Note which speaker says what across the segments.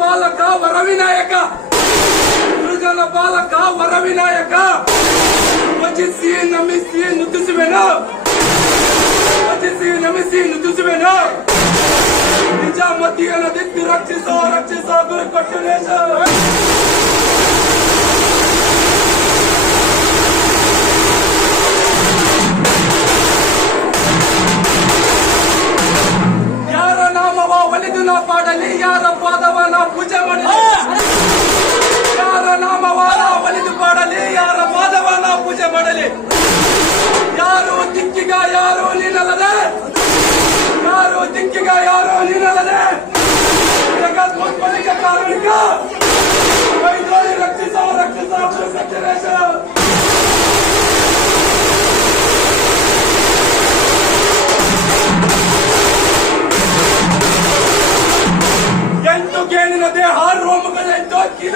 Speaker 1: ಬಾಲಕ, ವರವಿನಾಯಕ. ಸೃಜನ ಬಾಲಕ, ವರವಿನಾಯಕ. ವಚಿಸಿ ನಮಿಸಿ ನುತಿಸುವೆನು ವಚಿಸಿ ನಮಿಸಿ ನುತಿಸುವೆನು ನಿಜ ಮತಿಯನ್ನು ದಿಕ್ಕು ರಕ್ಷಿಸೋ ರಕ್ಷಿಸೋ ಗುರು ಕೊಟ್ಟು ದೇಶ ಯಾರ ನಾಮವ ಒಲಿದು ನಾ ಪಾಡಲಿ, ಯಾರ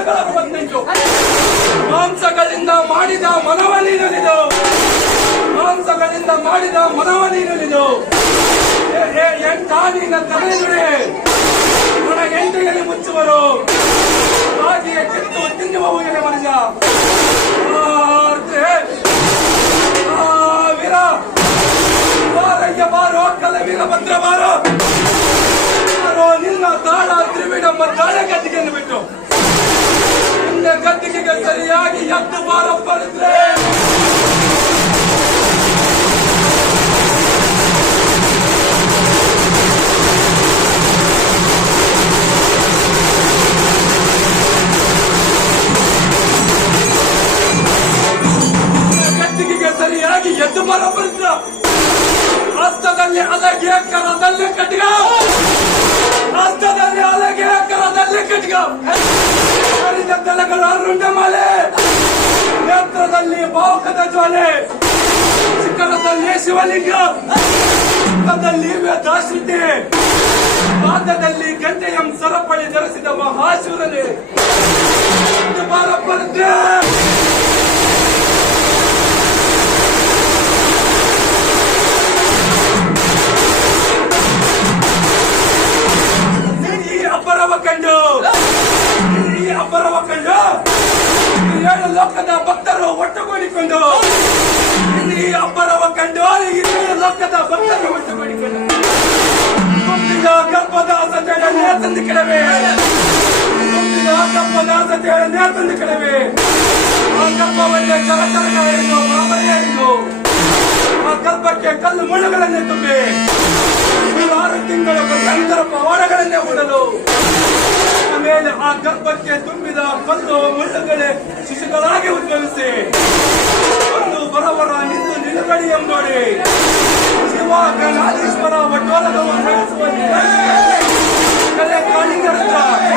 Speaker 1: ಕೀಲುಗಳ ಅರವತ್ತೆಂಟು ಮಾಂಸಗಳಿಂದ ಮಾಡಿದ ಮನವ ನೀನಲಿದು ಮಾಂಸಗಳಿಂದ ಮಾಡಿದ ಮನವ ನೀನಲಿದು ಎಂಟಾನಿನ ತಲೆದುಡೆ ಒಣ ಎಂಟಿನಲ್ಲಿ ಮುಚ್ಚುವರು. ಹಾಗೆಯೇ ಕೆತ್ತು ತಿನ್ನುವ ಹೋಗಿದೆ ಆ ವೀರ. ಬಾರಯ್ಯ ಬಾರೋ ಕಲ ವೀರಭದ್ರ ಬಾರೋ ನಿನ್ನ ತಾಳ ತ್ರಿವಿಡಮ್ಮ ತಾಳೆ ನಿನ್ನ ಗದ್ದಿಗೆಗೆ ಸರಿಯಾಗಿ ಎದ್ದು ಬಾರಪ್ಪರಿದ್ರೆ ನಿನ್ನ ಗದ್ದಿಗೆಗೆ ಸರಿಯಾಗಿ ಎದ್ದು ಬಾರಪ್ಪರಿದ್ರ ಹಸ್ತದಲ್ಲಿ ಅಲಗೆ ಕರದಲ್ಲಿ ಕಟ್ಗ ಹಸ್ತದಲ್ಲಿ ಅಲಗೆ ಕರದಲ್ಲಿ ಕಟ್ಗ ಹರಿದ ತಲೆಗಳ ರುಂಡ ಮಾಲೆ. ನೇತ್ರದಲ್ಲಿ ಬಾವುಕದ ಜ್ವಾಲೆ. ಶಿಖರದಲ್ಲಿ ಶಿವಲಿಂಗ. ಮುಖದಲ್ಲಿ ವೇದಾಶ್ರುತಿ ಪಾದದಲ್ಲಿ ಗಂಟೆಯಂ ಸರಪಳಿ ಧರಿಸಿದ ಮಹಾಶೂರನೇ. ಬಾರಪ್ಪರದ್ದೇ ಏಳು ಲೋಕದ ಭಕ್ತರು ಒಟ್ಟುಗೂಡಿಕೊಂಡು ಇಲ್ಲಿ ಅಬ್ಬರವ ಕಂಡು ಏಳು ಲೋಕದ ಭಕ್ತರು ಒಟ್ಟುಗೂಡಿಕೊಂಡು ಕಲ್ಪದಾಸ ತಂದು ಕೆಡವೆ. ಕಲ್ಪದಾಸ ತಂದು ಕೆಡವೆ. ಆ ಗರ್ಭವನ್ನೇ ಚರಚರಣ ಎಂದು ಆ ಗರ್ಭಕ್ಕೆ ಕಲ್ಲು ಮುಳ್ಳುಗಳನ್ನೇ ತುಂಬಿ. ಆರು ತಿಂಗಳ ನಂತರ ಪವಾಡಗಳನ್ನೇ ಹೂಡಲು ಆ ಗರ್ಭಕ್ಕೆ ತುಂಬಿದ ಕಲ್ಲು ಮುಳ್ಳುಗಳೇ ಶಿಶುಗಳಾಗಿ ಉದ್ಭವಿಸಿ ಒಂದು ಬರವರ ನಿಂದು ನಿಲುಗಡೆ ಎಂಬಡಿ ಶಿವ ಗಣಾಧೀಶ್ವರ ಒಟ್ಟೋಲಗವ ನಡೆಸುವ ಕಲೆ ಕಾಳಿಂಗರಂತ ನಾಯಕ